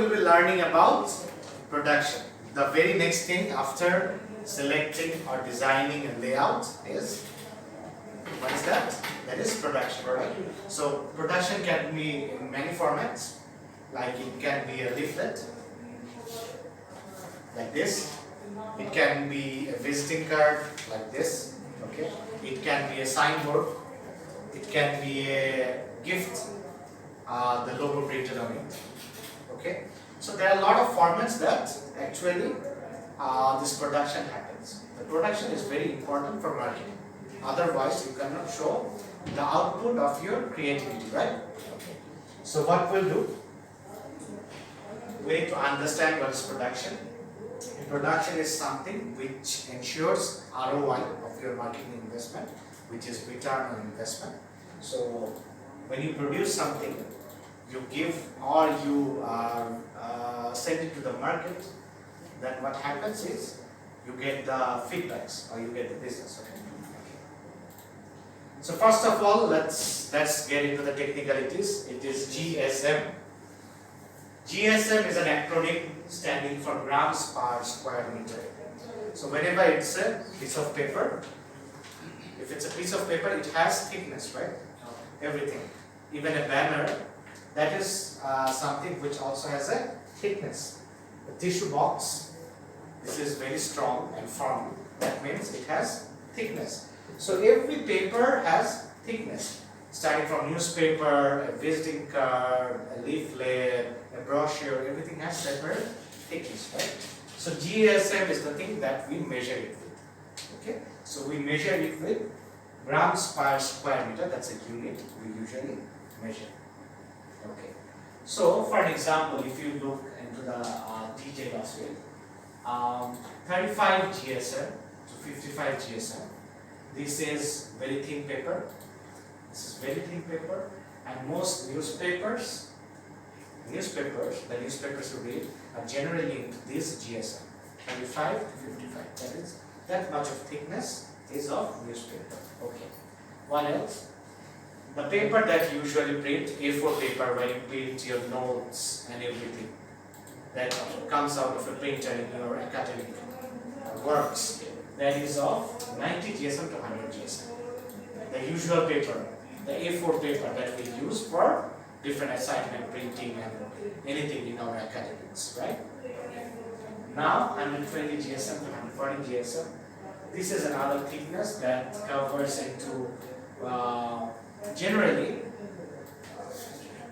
will be learning about production. The very next thing after selecting or designing a layout is, what is that? That is production, right? So production can be in many formats, like it can be a leaflet, like this. It can be a visiting card, like this. Okay. It can be a signboard. It can be a gift, the logo printed on it. Okay. So there are a lot of formats that actually this production happens. The production is very important for marketing. Otherwise, you cannot show the output of your creativity, right? Okay. So what we'll do, we need to understand what is production. Production is something which ensures ROI of your marketing investment, which is return on investment. So when you produce something, you give or you send it to the market, then what happens is you get the feedbacks or you get the business. Okay. So first of all, let's get into the technicalities. It is GSM. GSM is an acronym standing for grams per square meter. So whenever it's a piece of paper, if it's a piece of paper, it has thickness, right? Everything. Even a banner, that is something which also has a thickness. A tissue box, this is very strong and firm. That means it has thickness. So every paper has thickness. Starting from newspaper, a visiting card, a leaflet, a brochure, everything has separate thickness, right? So GSM is the thing that we measure it with. Okay? So we measure it with grams per square meter. That's a unit we usually measure. Okay. So for an example, if you look into the detail of it, 35 GSM to 55 GSM. This is very thin paper. This is very thin paper, and most newspapers, the newspapers you read are generally into this GSM, 35 to 55. That is, that much of thickness is of newspaper. Okay. What else? The paper that you usually print, A4 paper, where you print your notes and everything, that comes out of a printer in your academic works, that is of 90 GSM to 100 GSM. The usual paper, the A4 paper that we use for different assignment, printing and anything in our academics, right? Now 120 GSM to 140 GSM. This is another thickness that covers into, generally,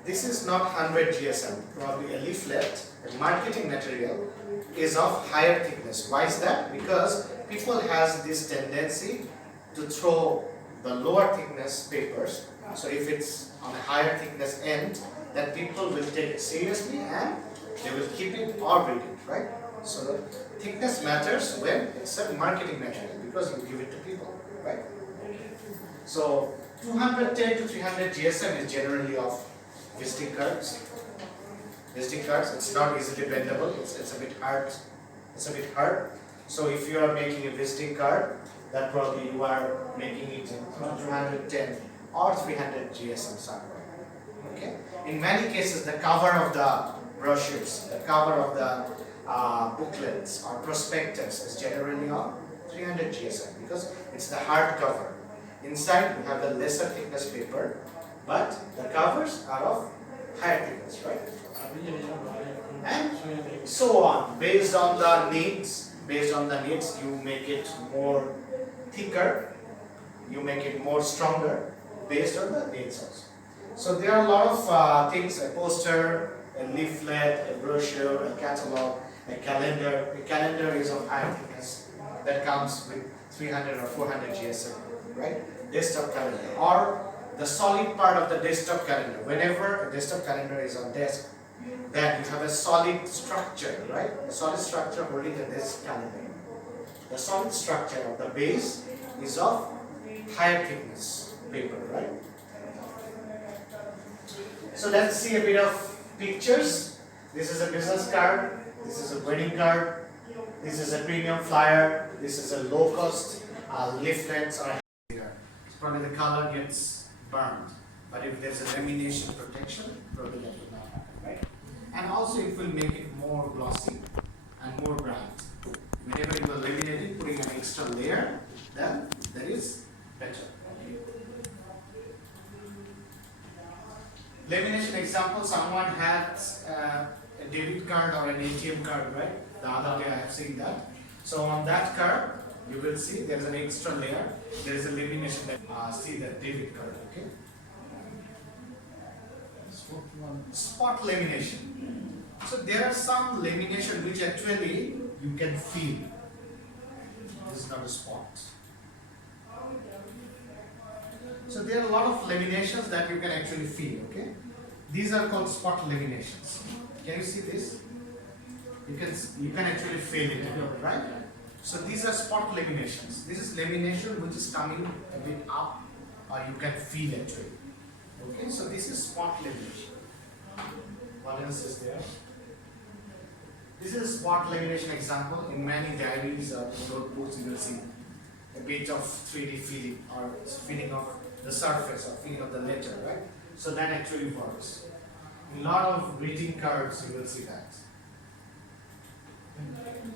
this is not 100 GSM, probably a leaflet, a marketing material is of higher thickness. Why is that? Because people has this tendency to throw the lower thickness papers. So if it's on a higher thickness end, then people will take it seriously and they will keep it or read it, right? So the thickness matters when it's a marketing material because you give it to people, right? So 210 to 300 GSM is generally of visiting cards. Visiting cards, it's not easily bendable, it's a bit hard. It's a bit hard. So if you are making a visiting card, that probably you are making it in 210 or 300 GSM somewhere. Okay. In many cases, the cover of the brochures, the cover of the booklets or prospectus is generally on 300 GSM because it's the hard cover. Inside we have the lesser thickness paper, but the covers are of higher thickness, right? And so on. Based on the needs, you make it more thicker, you make it more stronger based on the needs also. So there are a lot of things, a poster, a leaflet, a brochure, a catalog, a calendar. A calendar is of higher thickness that comes with 300 or 400 GSM, right? Desktop calendar or the solid part of the desktop calendar. Whenever a desktop calendar is on desk, then you have a solid structure, right? A solid structure holding the desk calendar. The solid structure of the base is of higher thickness paper, right? So let's see a bit of pictures. This is a business card. This is a wedding card. This is a premium flyer. This is a low cost leaflets or here. Probably the color gets burned. But if there's a lamination protection, probably that will not happen, right? and also it will make it more glossy and more bright. Whenever you are laminating, putting an extra layer, then that is better. Lamination example, someone had a debit card or an ATM card, right? The other day I have seen that. So on that card, you will see there is an extra layer. There is a lamination that see the debit card, okay? Spot lamination. So there are some lamination which actually you can feel. This is not a spot. So there are a lot of laminations that you can actually feel, okay? These are called spot laminations. Can you see this? You can actually feel it, right? So these are spot laminations. This is lamination which is coming a bit up, or you can feel actually. Okay, so this is spot lamination. What else is there? This is spot lamination example. In many diaries or notebooks, you will see a bit of 3D feeling or feeling of the surface or feeling of the letter, right? So that actually works. In a lot of greeting cards, you will see that.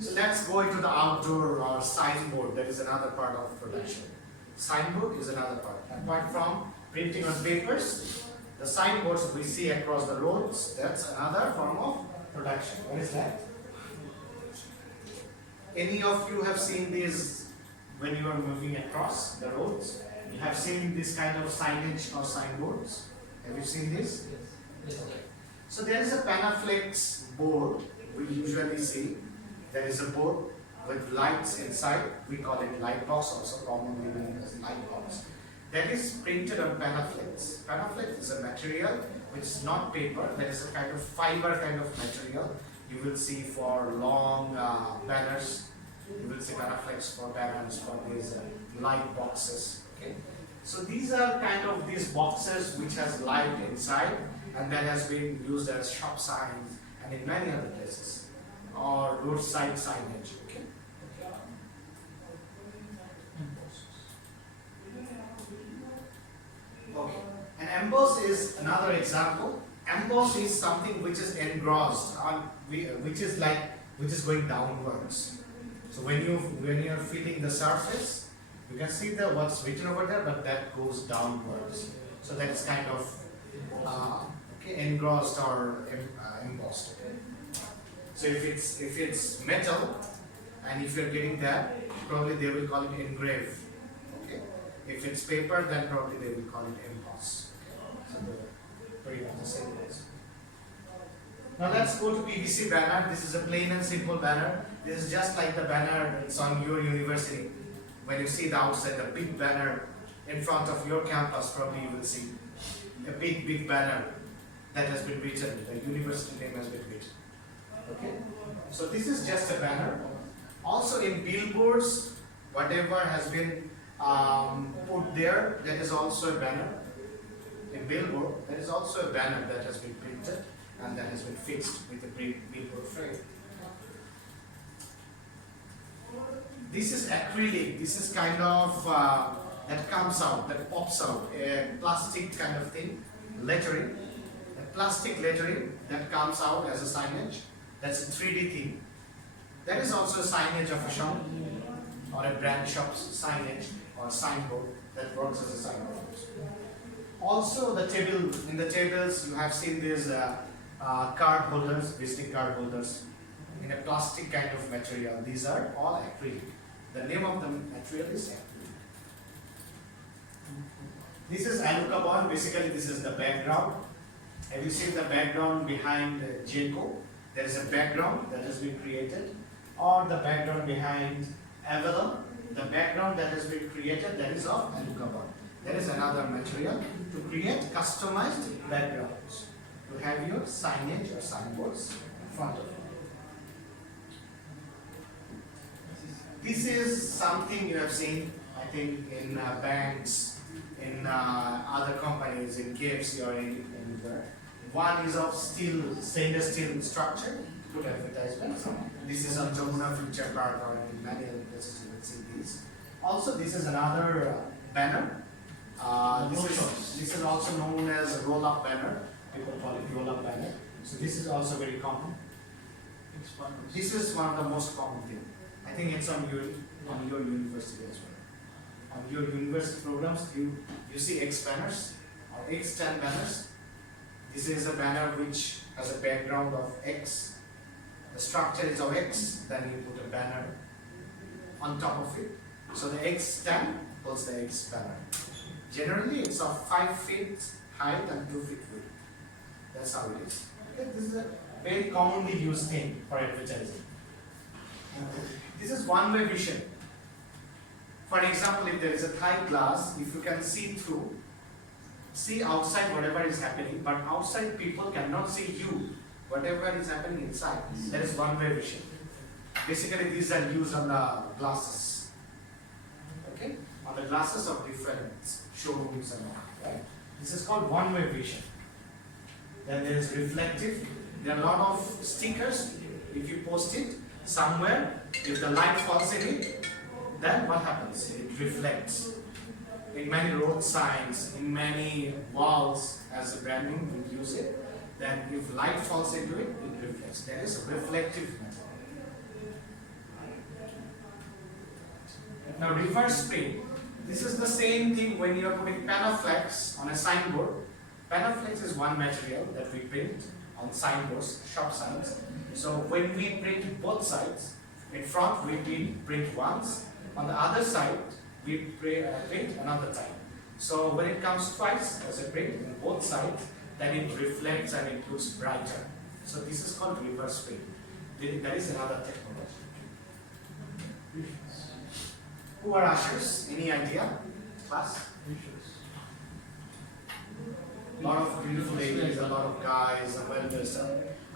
So let's go into the outdoor or signboard. That is another part of production. Signboard is another part. Apart from printing on papers, the signboards we see across the roads, that's another form of production. What is that? Any of you have seen these when you are moving across the roads? You have seen this kind of signage or signboards? Have you seen this? Yes. So there is a Panaflex board we usually see. There is a board with lights inside. We call it light box, also commonly known as light box. That is printed on Panaflex. Panaflex is a material which is not paper. That is a kind of fiber kind of material. You will see for long banners. You will see Panaflex for banners, for these light boxes. Okay. So these are kind of these boxes which has light inside, and that has been used as shop signs and in many other places, or roadside signage. Okay. Okay. And emboss is another example. Emboss is something which is engrossed, which is going downwards. So when you are feeling the surface, you can see what's written over there, but that goes downwards. So that is kind of engrossed or embossed. Okay? So if it's metal, and if you're getting that, probably they will call it engrave. Okay. If it's paper, then probably they will call it emboss. So they're pretty much the same things. Now let's go to PVC banner. This is a plain and simple banner. This is just like the banner that's on your university. When you see the outside, the big banner in front of your campus, probably you will see a big banner that has been written. The university name has been written. Okay. So this is just a banner. Also in billboards, whatever has been put there, that is also a banner. In billboard, there is also a banner that has been printed and that has been fixed with a billboard frame. This is acrylic. This is kind of that comes out, that pops out, a plastic kind of thing, lettering. A plastic lettering that comes out as a signage. That's a 3D thing. That is also a signage of a shop or a brand shop's signage or signboard that works as a signboard. Also, in the tables, you have seen these card holders, visiting card holders in a plastic kind of material. These are all acrylic. The name of the material is acrylic. This is alucarbon. Basically, this is the background. Have you seen the background behind Jayco? There is a background that has been created, or the background behind Avalon. The background that has been created, that is of alucarbon. There is another material to create customized backgrounds to have your signage or signboards in front of you. This is something you have seen, I think, in banks, in other companies, in KFC or anywhere. One is of stainless steel structure, good advertisements. This is on Jamuna Future Park or in many other places you will see these. Also, this is another banner. This is also known as roll-up banner. People call it roll-up banner. So this is also very common. This is one of the most common thing. I think it's on your university as well. On your university programs, you see X banners or X10 banners. This is a banner which has a background of X. The structure is of X, then you put a banner on top of it. So the X10 holds the X banner. Generally, it's of 5 feet height and 2 feet width. That's how it is. Okay, this is a very commonly used thing for advertising. This is one-way vision. For example, if there is a tight glass, if you can see through, see outside whatever is happening, but outside people cannot see you, whatever is happening inside. That is one-way vision. Basically, these are used on the glasses. Okay, on the glasses of different showrooms and all. Right? This is called one-way vision. Then there is reflective. There are a lot of stickers. If you post it somewhere, if the light falls in it, then what happens? It reflects. In many road signs, in many walls, as a branding, we use it. Then if light falls into it, it reflects. That is a reflective method. Now reverse print. This is the same thing when you are putting Panaflex on a signboard. Panaflex is one material that we print on signboards, shop signs. So when we print both sides, in front we print once, on the other side we print another time. So when it comes twice as a print on both sides, then it reflects and it looks brighter. So this is called reverse print. That is another technology. Who are ushers? Any idea? Class? A lot of beautiful ladies, a lot of guys, and vendors.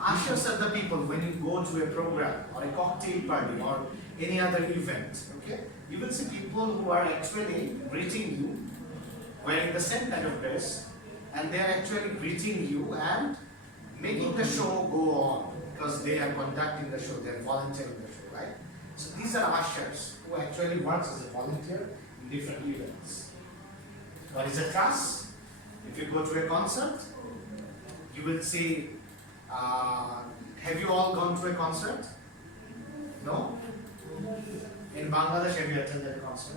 Ushers are the people when you go to a program or a cocktail party or any other event. Okay, you will see people who are actually greeting you wearing the same kind of dress, and they are actually greeting you and making the show go on because they are conducting the show, they are volunteering the show, right? So these are ushers who actually works as a volunteer in different events. What is a truss? If you go to a concert, you will see, have you all gone to a concert? No? In Bangladesh, have you attended a concert?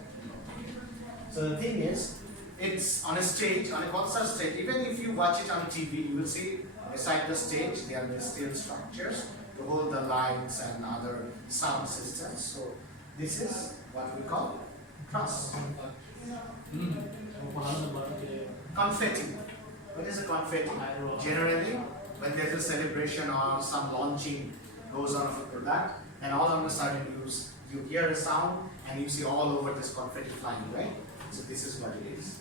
So the thing is, it's on a stage, on a concert stage, even if you watch it on TV, you will see beside the stage, there are steel structures to hold the lights and other sound systems. So this is what we call truss. Confetti. What is a confetti? Generally, when there's a celebration or some launching goes on of a product, and all of a sudden you hear a sound and you see all over this confetti flying, right? So this is what it is.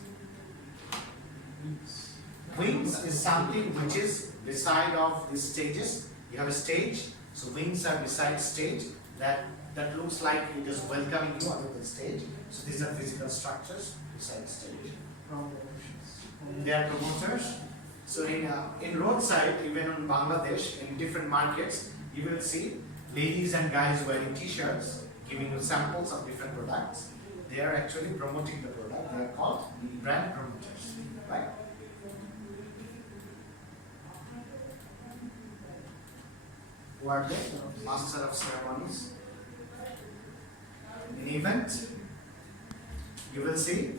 Wings is something which is beside of these stages. You have a stage, so wings are beside stage that looks like it is welcoming you onto the stage. So these are physical structures beside the stage. They are promoters. So in roadside, even in Bangladesh, in different markets, you will see ladies and guys wearing t-shirts, giving you samples of different products. They are actually promoting the product. They are called brand promoters, right? Who are they? Master of ceremonies. In event, you will see